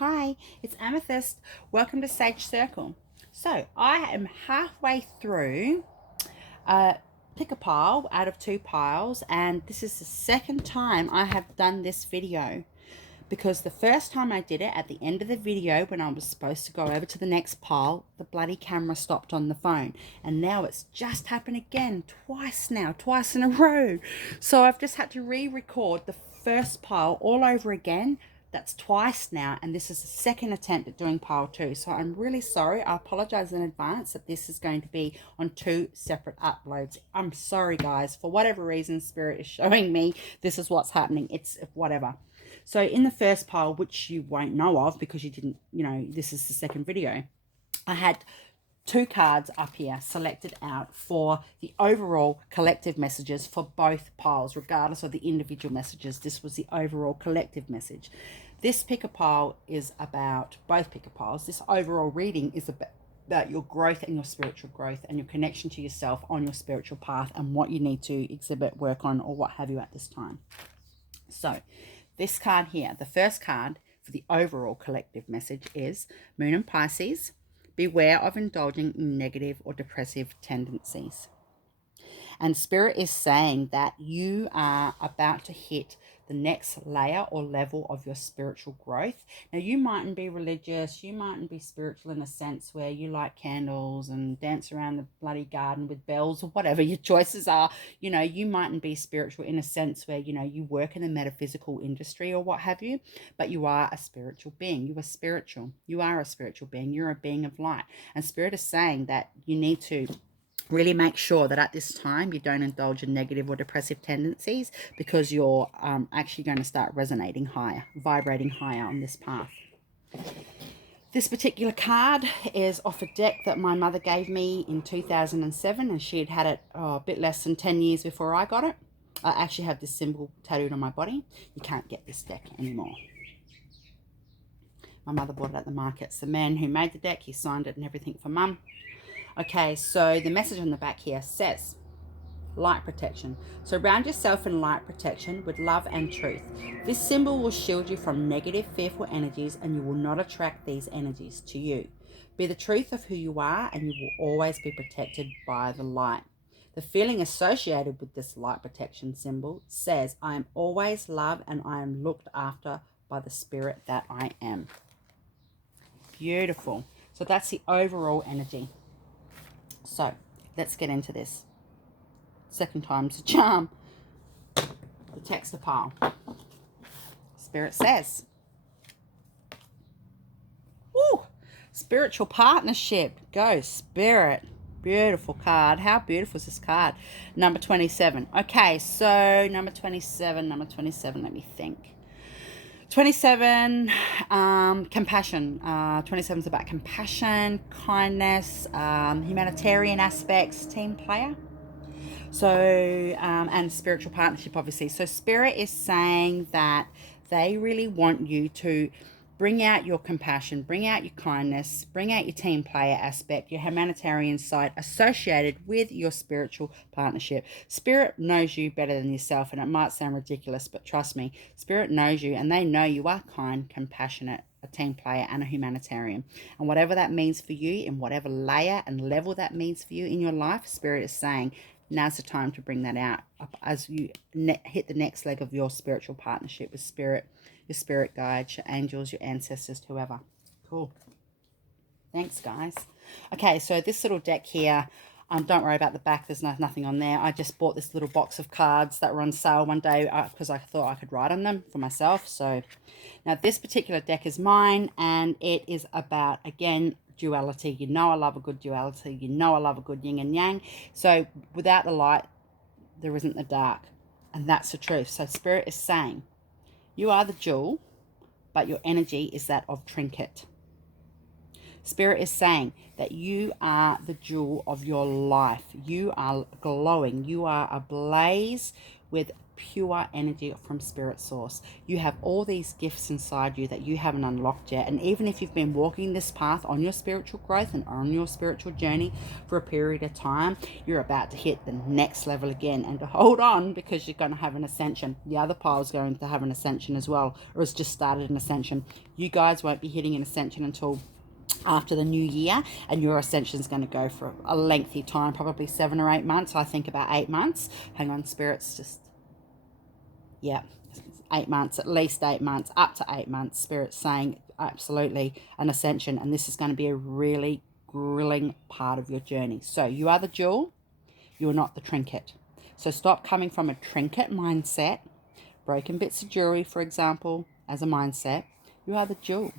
Hi, it's Amythyst. Welcome to Sage Circle. So I am halfway through pick a pile out of two piles, and this is the second time I have done this video, because the first time I did it, at the end of the video when I was supposed to go over to the next pile, the bloody camera stopped on the phone, and now it's just happened again, twice in a row. So I've just had to re-record the first pile all over again. That's twice now, and this is the second attempt at doing pile two. So I'm really sorry. I apologize in advance that this is going to be on two separate uploads. I'm sorry, guys. For whatever reason, Spirit is showing me this is what's happening. It's whatever. So in the first pile, which you won't know of because you didn't, this is the second video, I had two cards up here selected out for the overall collective messages for both piles, regardless of the individual messages. This was the overall collective message. This pick a pile is about both pick a piles. This overall reading is about your growth and your spiritual growth and your connection to yourself on your spiritual path and what you need to exhibit, work on, or what have you at this time. So this card here, the first card for the overall collective message is Moon and Pisces. Beware of indulging in negative or depressive tendencies. And Spirit is saying that you are about to hit the next layer or level of your spiritual growth. Now, you mightn't be religious, you mightn't be spiritual in a sense where you light candles and dance around the bloody garden with bells or whatever your choices are. You mightn't be spiritual in a sense where, you work in the metaphysical industry or what have you, but you are a spiritual being. You are spiritual. You are a spiritual being. You're a being of light. And Spirit is saying that you need to really make sure that at this time you don't indulge in negative or depressive tendencies, because you're actually going to start resonating higher, vibrating higher on this path. This particular card is off a deck that my mother gave me in 2007, and she had it a bit less than 10 years before I got it. I actually have this symbol tattooed on my body. You can't get this deck anymore. My mother bought it at the markets. The man who made the deck, he signed it and everything for Mum. Okay, so the message on the back here says, light protection. Surround yourself in light protection with love and truth. This symbol will shield you from negative, fearful energies, and you will not attract these energies to you. Be the truth of who you are, and you will always be protected by the light. The feeling associated with this light protection symbol says, I am always loved and I am looked after by the spirit that I am. Beautiful. So that's the overall energy. So let's get into this. Second time's a charm. The text pile. Spirit says, woo, spiritual partnership. Go, Spirit. Beautiful card. How beautiful is this card? Number 27. Okay, so number 27, let me think. 27, compassion. 27 is about compassion, kindness, humanitarian aspects, team player. So, and spiritual partnership, obviously. So Spirit is saying that they really want you to bring out your compassion, bring out your kindness, bring out your team player aspect, your humanitarian side associated with your spiritual partnership. Spirit knows you better than yourself, and it might sound ridiculous, but trust me, Spirit knows you, and they know you are kind, compassionate, a team player, and a humanitarian. And whatever that means for you, in whatever layer and level that means for you in your life, Spirit is saying, now's the time to bring that out as you hit the next leg of your spiritual partnership with Spirit, your spirit guides, your angels, your ancestors, whoever. Cool. Thanks, guys. Okay, so this little deck here, don't worry about the back. There's nothing on there. I just bought this little box of cards that were on sale one day because I thought I could write on them for myself. So now this particular deck is mine, and it is about, again, duality. I love a good duality. I love a good yin and yang. So without the light, there isn't the dark. And that's the truth. So Spirit is saying, you are the jewel, but your energy is that of trinket. Spirit is saying that you are the jewel of your life. You are glowing. You are ablaze with pure energy from Spirit Source. You have all these gifts inside you that you haven't unlocked yet. And even if you've been walking this path on your spiritual growth and on your spiritual journey for a period of time, you're about to hit the next level again. And to hold on, because you're going to have an ascension. The other pile is going to have an ascension as well, or has just started an ascension. You guys won't be hitting an ascension until after the new year, and your ascension is going to go for a lengthy time, probably 7 or 8 months. I think about 8 months. Hang on, Spirit's just, yeah, 8 months, at least 8 months, up to 8 months. Spirit's saying absolutely an ascension, and this is going to be a really grilling part of your journey. So you are the jewel, you're not the trinket. So stop coming from a trinket mindset, broken bits of jewelry, for example, as a mindset. You are the jewel.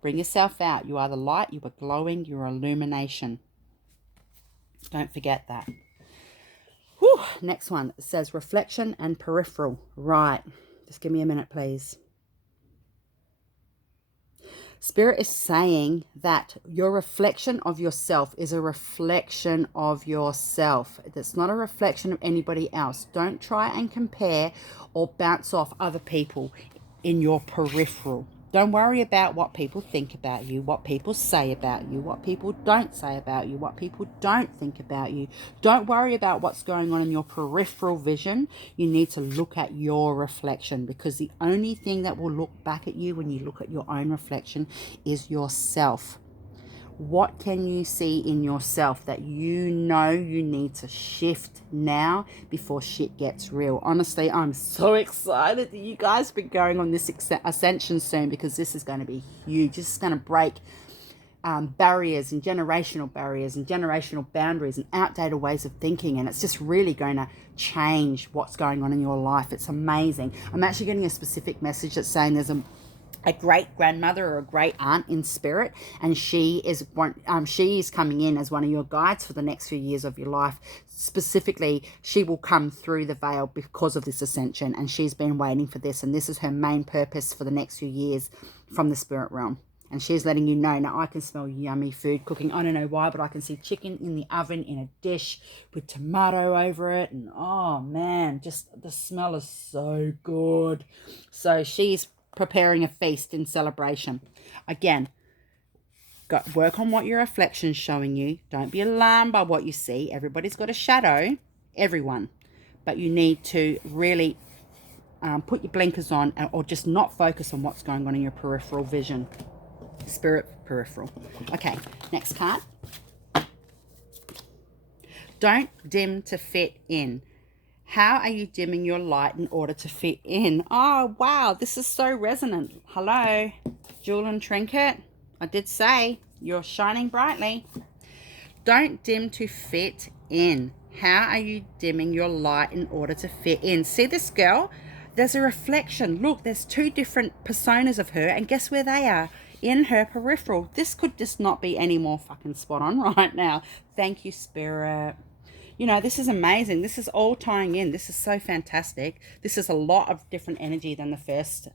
Bring yourself out. You are the light. You are glowing. You are illumination. Don't forget that. Whew. Next one. It says reflection and peripheral. Right. Just give me a minute, please. Spirit is saying that your reflection of yourself is a reflection of yourself. It's not a reflection of anybody else. Don't try and compare or bounce off other people in your peripheral. Don't worry about what people think about you, what people say about you, what people don't say about you, what people don't think about you. Don't worry about what's going on in your peripheral vision. You need to look at your reflection, because the only thing that will look back at you when you look at your own reflection is yourself. What can you see in yourself that you know you need to shift now before shit gets real? Honestly, I'm so excited that you guys be going on this ascension soon, because this is going to be huge. This is going to break barriers and generational boundaries and outdated ways of thinking, and it's just really going to change what's going on in your life. It's amazing. I'm actually getting a specific message that's saying there's a great grandmother or a great aunt in spirit, and she is coming in as one of your guides for the next few years of your life. Specifically, she will come through the veil because of this ascension, and she's been waiting for this, and this is her main purpose for the next few years from the spirit realm. And she's letting you know. Now I can smell yummy food cooking. I don't know why, but I can see chicken in the oven in a dish with tomato over it, and oh man, just the smell is so good. So she's preparing a feast in celebration. Again, work on what your reflection's showing you. Don't be alarmed by what you see. Everybody's got a shadow, everyone, but you need to really put your blinkers on, or just not focus on what's going on in your peripheral vision. Spirit peripheral. Okay, next card. Don't dim to fit in. How are you dimming your light in order to fit in? Oh, wow. This is so resonant. Hello, jewel and trinket. I did say you're shining brightly. Don't dim to fit in. How are you dimming your light in order to fit in? See this girl? There's a reflection. Look, there's 2 different personas of her, and guess where they are? In her peripheral. This could just not be any more fucking spot on right now. Thank you, Spirit. You know, this is amazing. This is all tying in. This is so fantastic. This is a lot of different energy than the first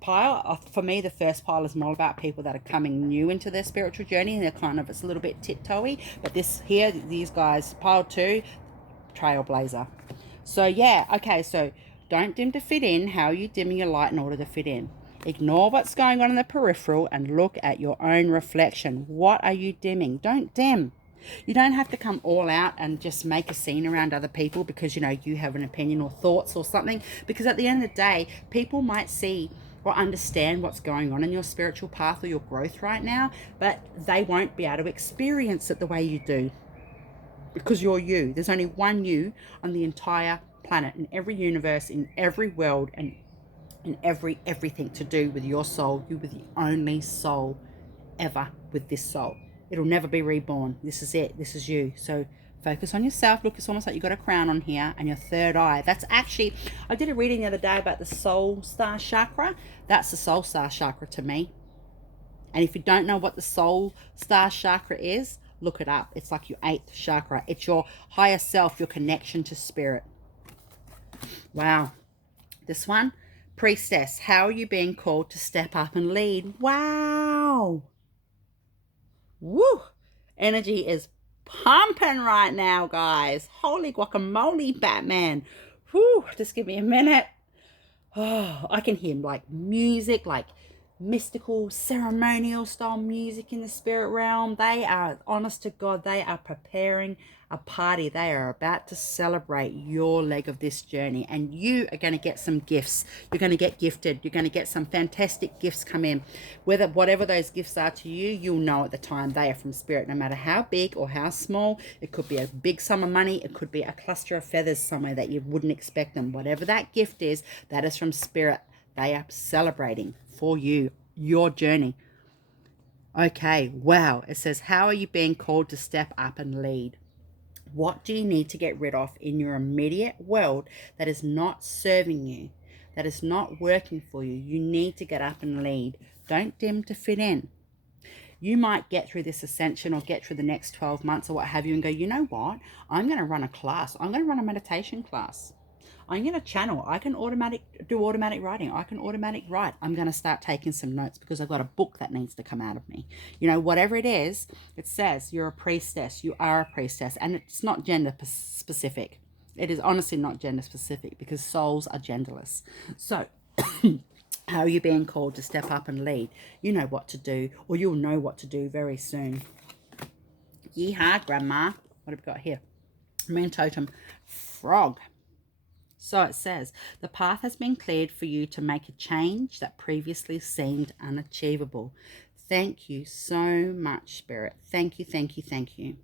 pile. For me, the first pile is more about people that are coming new into their spiritual journey, and they're kind of, it's a little bit tiptoey. But this here, these guys, pile 2, trailblazer. So yeah, okay, so don't dim to fit in. How are you dimming your light in order to fit in? Ignore what's going on in the peripheral and look at your own reflection. What are you dimming? Don't dim. You don't have to come all out and just make a scene around other people because, you know, you have an opinion or thoughts or something. Because at the end of the day, people might see or understand what's going on in your spiritual path or your growth right now, but they won't be able to experience it the way you do, because you're you. There's only one you on the entire planet, in every universe, in every world, and in everything to do with your soul. You were the only soul ever with this soul. It'll never be reborn. This is it. This is you. So focus on yourself. Look, it's almost like you got a crown on here and your third eye. That's actually, I did a reading the other day about the soul star chakra. That's the soul star chakra to me. And if you don't know what the soul star chakra is, look it up. It's like your 8th chakra. It's your higher self, your connection to spirit. Wow. This one, priestess. How are you being called to step up and lead? Wow. Woo! Energy is pumping right now, guys. Holy guacamole, Batman. Whew, just give me a minute. Oh, I can hear like music, like mystical, ceremonial style music in the spirit realm. They are, honest to God, they are preparing a party. They are about to celebrate your leg of this journey, and you are going to get some gifts. You're going to get gifted. You're going to get some fantastic gifts come in. Whatever those gifts are to you, you'll know at the time they are from spirit, no matter how big or how small. It could be a big sum of money. It could be a cluster of feathers somewhere that you wouldn't expect them. Whatever that gift is, that is from spirit. They are celebrating for you, your journey. Okay, wow. It says, how are you being called to step up and lead? What do you need to get rid of in your immediate world that is not serving you, that is not working for you? You need to get up and lead. Don't dim to fit in. You might get through this ascension or get through the next 12 months or what have you and go, you know what? I'm going to run a class. I'm going to run a meditation class. I'm going to channel. I can do automatic writing. I can automatic write. I'm going to start taking some notes because I've got a book that needs to come out of me. You know, whatever it is, it says you're a priestess. You are a priestess. And it's not gender specific. It is honestly not gender specific because souls are genderless. So how are you being called to step up and lead? You know what to do, or you'll know what to do very soon. Yeehaw, Grandma. What have we got here? Moon totem. Frog. So it says, the path has been cleared for you to make a change that previously seemed unachievable. Thank you so much, Spirit. Thank you, thank you, thank you.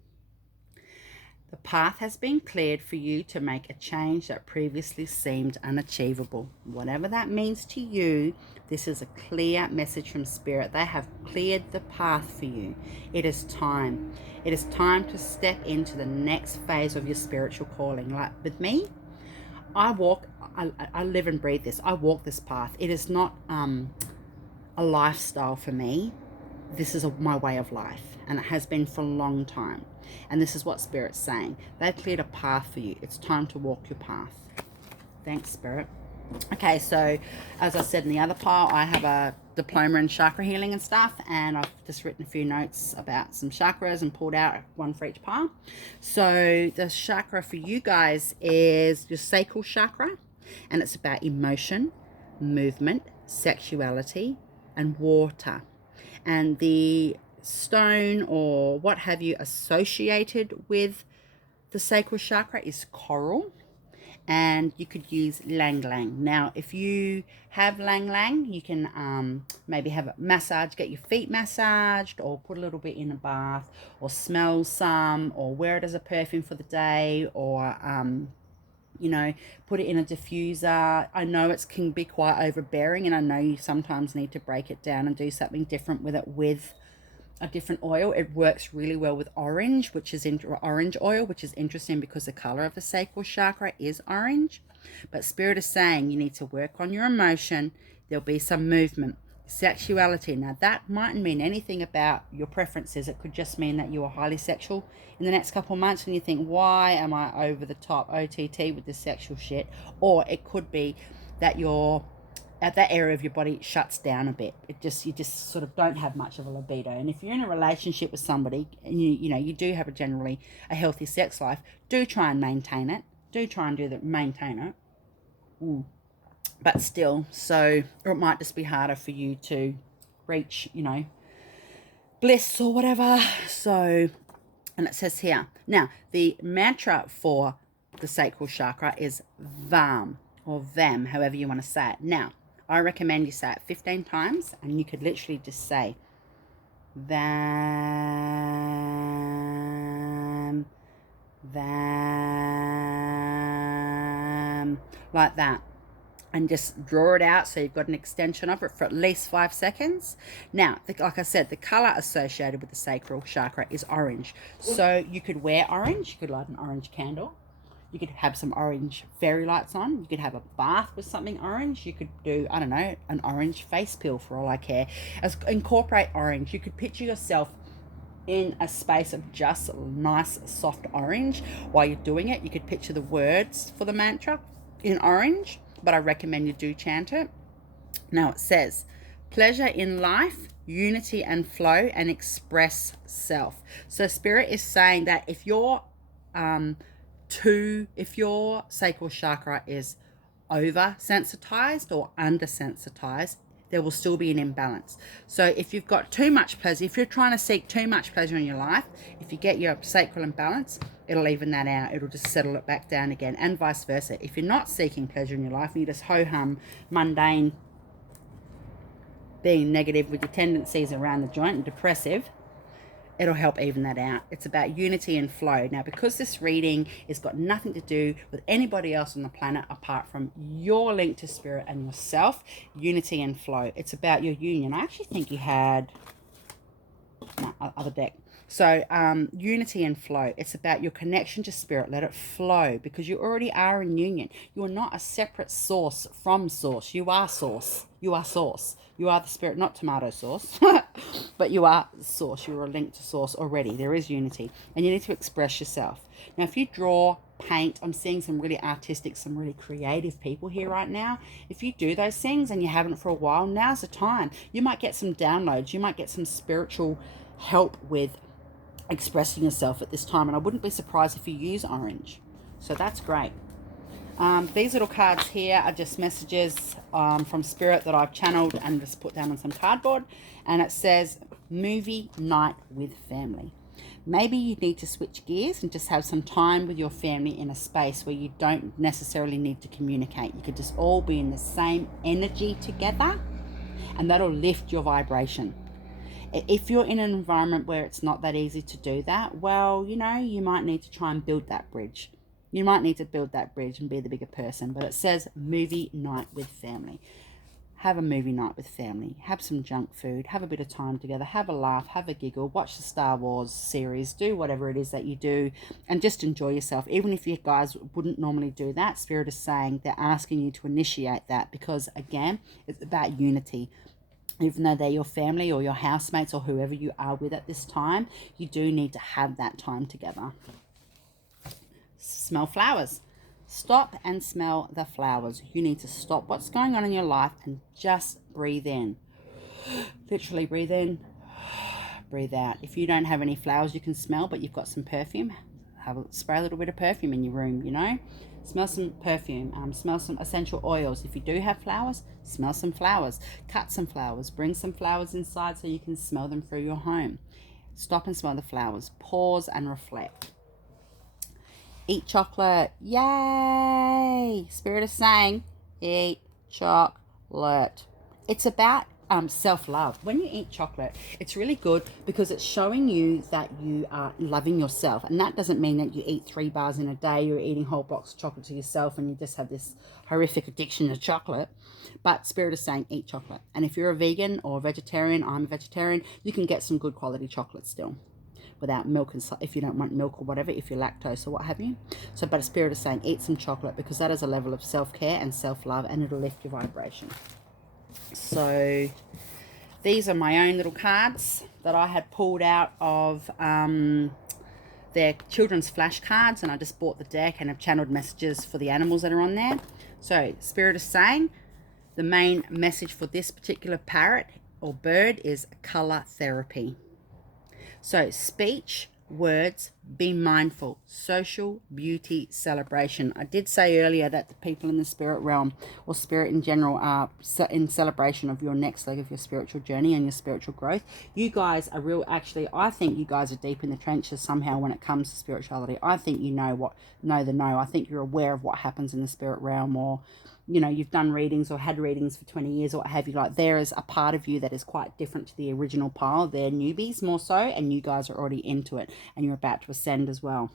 The path has been cleared for you to make a change that previously seemed unachievable. Whatever that means to you, this is a clear message from Spirit. They have cleared the path for you. It is time. It is time to step into the next phase of your spiritual calling. Like with me, I live and breathe this. I walk this path. It is not a lifestyle for me. This is my way of life, and it has been for a long time. And this is what Spirit's saying. They've cleared a path for you. It's time to walk your path. Thanks, Spirit. Okay, so as I said in the other pile, I have a diploma in chakra healing and stuff, and I've just written a few notes about some chakras and pulled out one for each pile. So the chakra for you guys is your sacral chakra, and it's about emotion, movement, sexuality, and water. And the stone or what have you associated with the sacral chakra is coral. And you could use lang lang. Now, if you have lang lang, you can maybe have a massage, get your feet massaged, or put a little bit in a bath, or smell some, or wear it as a perfume for the day, or you know, put it in a diffuser. I know it can be quite overbearing, and I know you sometimes need to break it down and do something different with it with a different oil. It works really well with orange, which is orange oil, which is interesting because the color of the sacral chakra is orange. But Spirit is saying you need to work on your emotion. There'll be some movement. Sexuality. Now that mightn't mean anything about your preferences. It could just mean that you are highly sexual in the next couple of months and you think, why am I over the top OTT with this sexual shit? Or it could be that you're at that area of your body shuts down a bit. You just sort of don't have much of a libido. And if you're in a relationship with somebody and you do have generally a healthy sex life, do try and maintain it. Do try and maintain it. But still, or it might just be harder for you to reach, bliss or whatever. So, and it says here, now the mantra for the sacral chakra is VAM or VAM, however you want to say it. Now, I recommend you say it 15 times, and you could literally just say VAM, VAM, like that. And just draw it out so you've got an extension of it for at least 5 seconds. Now, like I said, the color associated with the sacral chakra is orange. So you could wear orange. You could light an orange candle. You could have some orange fairy lights on. You could have a bath with something orange. You could do, I don't know, an orange face peel for all I care. Incorporate orange. You could picture yourself in a space of just nice, soft orange while you're doing it. You could picture the words for the mantra in orange, but I recommend you do chant it. Now it says, pleasure in life, unity and flow, and express self. So Spirit is saying that if you're if your sacral chakra is oversensitized or undersensitized, there will still be an imbalance. So if you've got too much pleasure, if you're trying to seek too much pleasure in your life, if you get your sacral imbalance, it'll even that out. It'll just settle it back down again, and vice versa. If you're not seeking pleasure in your life and you just ho-hum, mundane, being negative with your tendencies around the joint and depressive, it'll help even that out. It's about unity and flow. Now, because this reading has got nothing to do with anybody else on the planet apart from your link to spirit and yourself, unity and flow. It's about your union. I actually think you had other deck. So unity and flow. It's about your connection to spirit. Let it flow, because you already are in union. You are not a separate source from source. You are source. You are source. You are the spirit, not tomato sauce, but you are source. You're a link to source already. There is unity, and you need to express yourself. Now, if you draw, paint, I'm seeing some really artistic, some really creative people here right now. If you do those things and you haven't for a while, now's the time. You might get some downloads. You might get some spiritual help with expressing yourself at this time, and I wouldn't be surprised if you use orange. So that's great. These little cards here are just messages from spirit that I've channeled and just put down on some cardboard, and it says movie night with family. Maybe you need to switch gears and just have some time with your family in a space where you don't necessarily need to communicate. You could just all be in the same energy together, and that'll lift your vibration. If you're in an environment where it's not that easy to do that, well, you know, you might need to try and build that bridge. You might need to build that bridge and be the bigger person. But it says movie night with family. Have a movie night with family. Have some junk food. Have a bit of time together. Have a laugh. Have a giggle. Watch the Star Wars series. Do whatever it is that you do, and just enjoy yourself. Even if you guys wouldn't normally do that, Spirit is saying they're asking you to initiate that, because, again, it's about unity. Even though they're your family or your housemates or whoever you are with at this time, you do need to have that time together. Smell flowers. Stop and smell the flowers. You need to stop what's going on in your life and just breathe in. Literally breathe in, breathe out. If you don't have any flowers you can smell, but you've got some perfume, spray a little bit of perfume in your room, you know. Smell some perfume, smell some essential oils. If you do have flowers, smell some flowers. Cut some flowers. Bring some flowers inside so you can smell them through your home. Stop and smell the flowers. Pause and reflect. Eat chocolate. Yay! Spirit is saying, eat chocolate. It's about self-love. When you eat chocolate, it's really good because it's showing you that you are loving yourself. And that doesn't mean that you eat 3 bars in a day, you're eating a whole box of chocolate to yourself and you just have this horrific addiction to chocolate. But Spirit is saying eat chocolate. And if you're a vegan or a vegetarian, I'm a vegetarian, you can get some good quality chocolate still without milk, and if you don't want milk or whatever, if you're lactose or what have you. So, but Spirit is saying eat some chocolate, because that is a level of self-care and self-love, and it'll lift your vibration. So these are my own little cards that I had pulled out of their children's flashcards, and I just bought the deck and have channeled messages for the animals that are on there. So Spirit is saying the main message for this particular parrot or bird is color therapy. So speech, words, be mindful, social, beauty, celebration. I did say earlier that the people in the spirit realm, or spirit in general, are in celebration of your next leg of your spiritual journey and your spiritual growth. You guys are real, actually, I think you guys are deep in the trenches somehow when it comes to spirituality. I think you know the know. I think you're aware of what happens in the spirit realm, or you know, you've done readings or had readings for 20 years or what have you. Like, there is a part of you that is quite different to the original pile. They're newbies more so, and you guys are already into it, and you're about to ascend as well.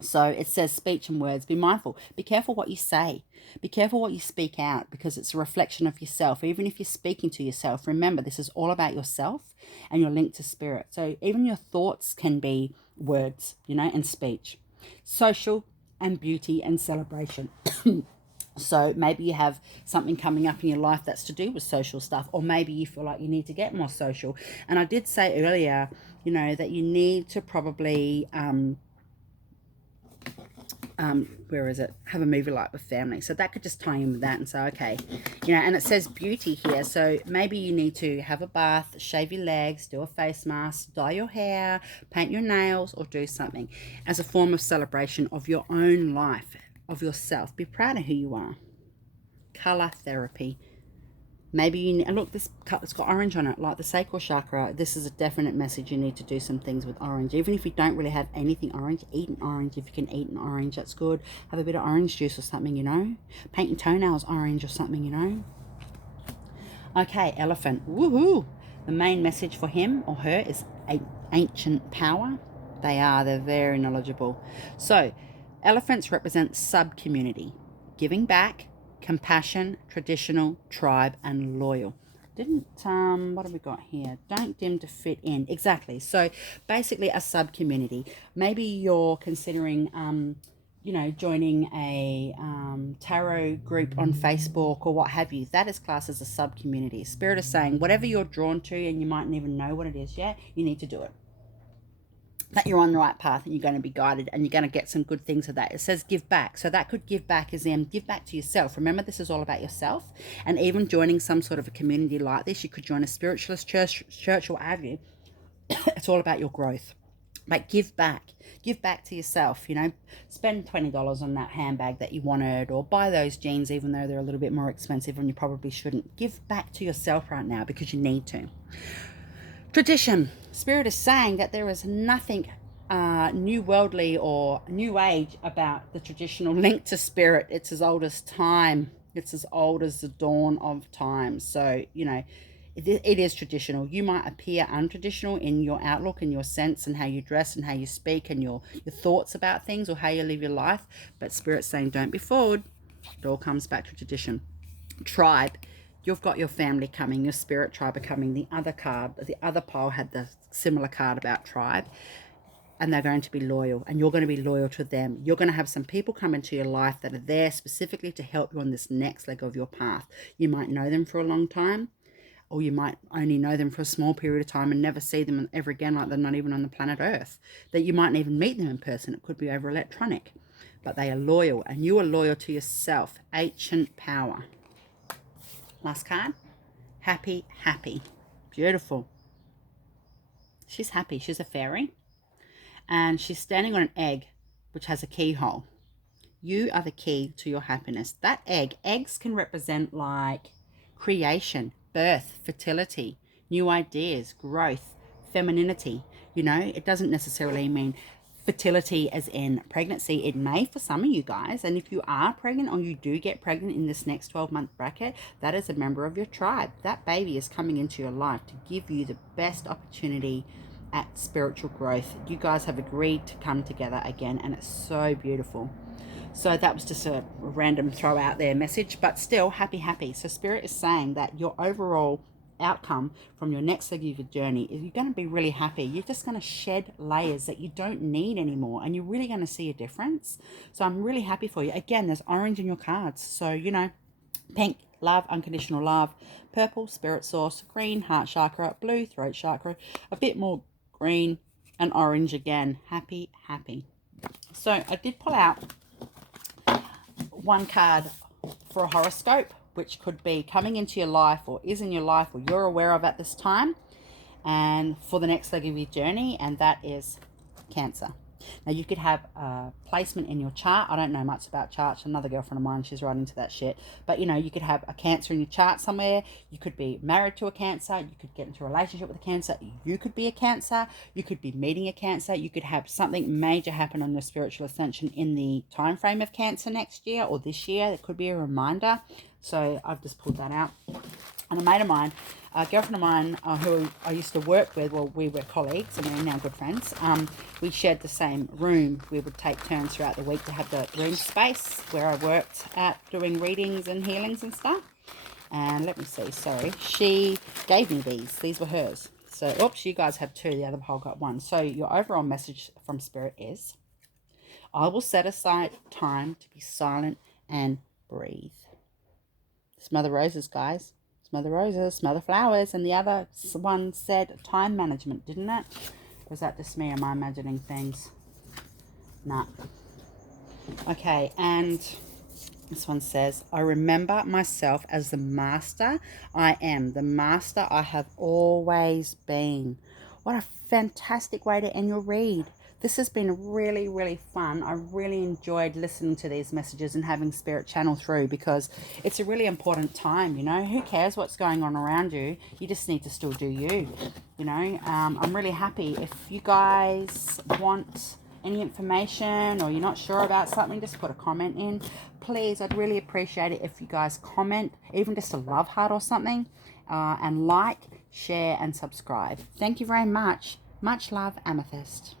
So it says speech and words, be mindful. Be careful what you say. Be careful what you speak out, because it's a reflection of yourself. Even if you're speaking to yourself, remember, this is all about yourself and your link to spirit. So even your thoughts can be words, you know, and speech. Social and beauty and celebration. So maybe you have something coming up in your life that's to do with social stuff, or maybe you feel like you need to get more social. And I did say earlier, you know, that you need to probably where is it? Have a movie night with family. So that could just tie in with that and say, okay, you know, and it says beauty here. So maybe you need to have a bath, shave your legs, do a face mask, dye your hair, paint your nails, or do something as a form of celebration of your own life, of yourself. Be proud of who you are. Color therapy. Maybe you need, look, this cup, it's got orange on it, like the sacral chakra. This is a definite message. You need to do some things with orange. Even if you don't really have anything orange, eat an orange. If you can eat an orange, that's good. Have a bit of orange juice or something, you know. Paint your toenails orange or something, you know. Okay, elephant. Woohoo! The main message for him or her is ancient power. They're very knowledgeable. So, elephants represent sub-community, giving back, compassion, traditional, tribe, and loyal. What have we got here? Don't dim to fit in. Exactly. So basically a sub-community. Maybe you're considering, you know, joining a tarot group on Facebook or what have you. That is classed as a sub-community. Spirit is saying whatever you're drawn to and you mightn't even know what it is yet, you need to do it. That you're on the right path and you're going to be guided and you're going to get some good things of that. It says give back. So that could give back as in give back to yourself. Remember, this is all about yourself. And even joining some sort of a community like this, you could join a spiritualist church or what have you. It's all about your growth. Like give back to yourself, you know, spend $20 on that handbag that you wanted or buy those jeans, even though they're a little bit more expensive and you probably shouldn't. Give back to yourself right now because you need to. Tradition. Spirit is saying that there is nothing new worldly or new age about the traditional link to spirit. It's as old as time. It's as old as the dawn of time. So, you know, it is traditional. You might appear untraditional in your outlook and your sense and how you dress and how you speak and your thoughts about things or how you live your life. But Spirit's saying don't be forward. It all comes back to tradition. Tribe. You've got your family coming, your spirit tribe are coming. The other card, the other pile had the similar card about tribe. And they're going to be loyal and you're going to be loyal to them. You're going to have some people come into your life that are there specifically to help you on this next leg of your path. You might know them for a long time or you might only know them for a small period of time and never see them ever again, like they're not even on the planet Earth. That you mightn't even meet them in person. It could be over electronic. But they are loyal and you are loyal to yourself. Ancient power. Last card. Happy, happy. Beautiful. She's happy. She's a fairy. And she's standing on an egg, which has a keyhole. You are the key to your happiness. That eggs can represent like creation, birth, fertility, new ideas, growth, femininity. You know, it doesn't necessarily mean fertility as in pregnancy. It may for some of you guys. And if you are pregnant or you do get pregnant in this next 12-month bracket, that is a member of your tribe. That baby is coming into your life to give you the best opportunity at spiritual growth. You guys have agreed to come together again and it's so beautiful. So that was just a random throw out there message, but still happy. So Spirit is saying that your overall outcome from your next leg of your journey is you're going to be really happy. You're just going to shed layers that you don't need anymore and you're really going to see a difference. So I'm really happy for you. Again, there's orange in your cards. So, you know, pink, love, unconditional love, purple, spirit source, green, heart chakra, blue, throat chakra, a bit more green and orange again. Happy. So I did pull out one card for a horoscope, which could be coming into your life or is in your life or you're aware of at this time and for the next leg of your journey, and that is Cancer. Now you could have a placement in your chart. I don't know much about charts. Another girlfriend of mine, she's right into that shit. But you know, you could have a Cancer in your chart somewhere. You could be married to a Cancer. You could get into a relationship with a Cancer. You could be a Cancer. You could be meeting a Cancer. You could have something major happen on your spiritual ascension in the time frame of Cancer next year or this year. It could be a reminder. So I've just pulled that out. And a mate of mine, a girlfriend of mine who I used to work with, well, we were colleagues and we're now good friends. We shared the same room. We would take turns throughout the week to have the room space where I worked at doing readings and healings and stuff. And let me see, sorry. She gave me these. These were hers. So, oops, you guys have two. The other pole got one. So your overall message from Spirit is, I will set aside time to be silent and breathe. Smell the roses, guys. Smell the roses, smell the flowers. And the other one said time management, didn't it? Or is that just me? Am I imagining things? Nah. Okay, and this one says, I remember myself as the master I am, the master I have always been. What a fantastic way to end your read. This has been really, really fun. I really enjoyed listening to these messages and having Spirit channel through, because it's a really important time, you know. Who cares what's going on around you? You just need to still do you, you know. I'm really happy. If you guys want any information or you're not sure about something, just put a comment in. Please, I'd really appreciate it if you guys comment, even just a love heart or something, and like, share and subscribe. Thank you very much. Much love, Amethyst.